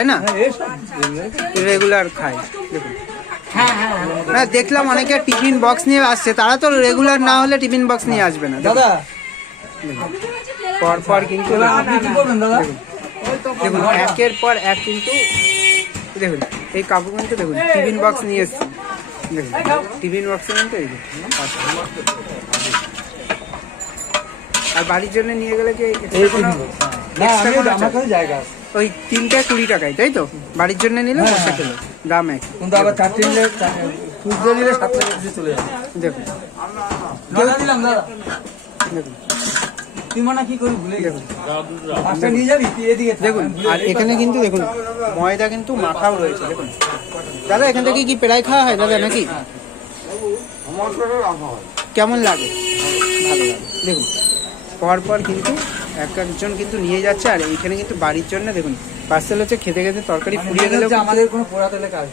তাই না, রেগুলার খায়। দেখুন না, দেখলাম অনেকে টিফিন বক্স নিয়ে আসছে, তারা তো রেগুলার না হলে টিফিন বক্স নিয়ে আসবে না দাদা। পরপর কিন্তু দেখুন একের পর এক কিন্তু দেখুন এই কাকু কিন্তু দেখুন টিফিন বক্স নিয়ে এসছে। দেখুন টিফিন বক্সে কিন্তু এই আর বাড়ির জন্য নিয়ে গেলে কি জায়গা ওই 3টা 20 টাকায়, তাই তো? বাড়ির জন্য নিলে 5 কিলো দাম এক, কিন্তু আবার 4 নিলে খুচরো নিলে 7 টাকা বেশি চলে যাবে। দেখুন দাদা দিলাম দাদা, দেখুন তুই মানে কি করি ভুলে গেছি, পাঁচটা নিয়ে যাবি তুই এদিকে দেখুন। আর এখানে কিন্তু দেখুন ময়দা কিন্তু মাখাও রয়েছে। দেখুন দাদা, এখান থেকে কি পেড়াই খাওয়া হয় দাদা নাকি? কেমন লাগে? ভালো লাগে। দেখুন পরপর কিন্তু একজন কিন্তু নিয়ে যাচ্ছে। আর এইখানে কিন্তু বাড়ির জন্য দেখুন পার্সেল হচ্ছে, খেতে খেতে তরকারি ফুরিয়ে গেলেও আমাদের কোনো পোড়া তেলে কাজ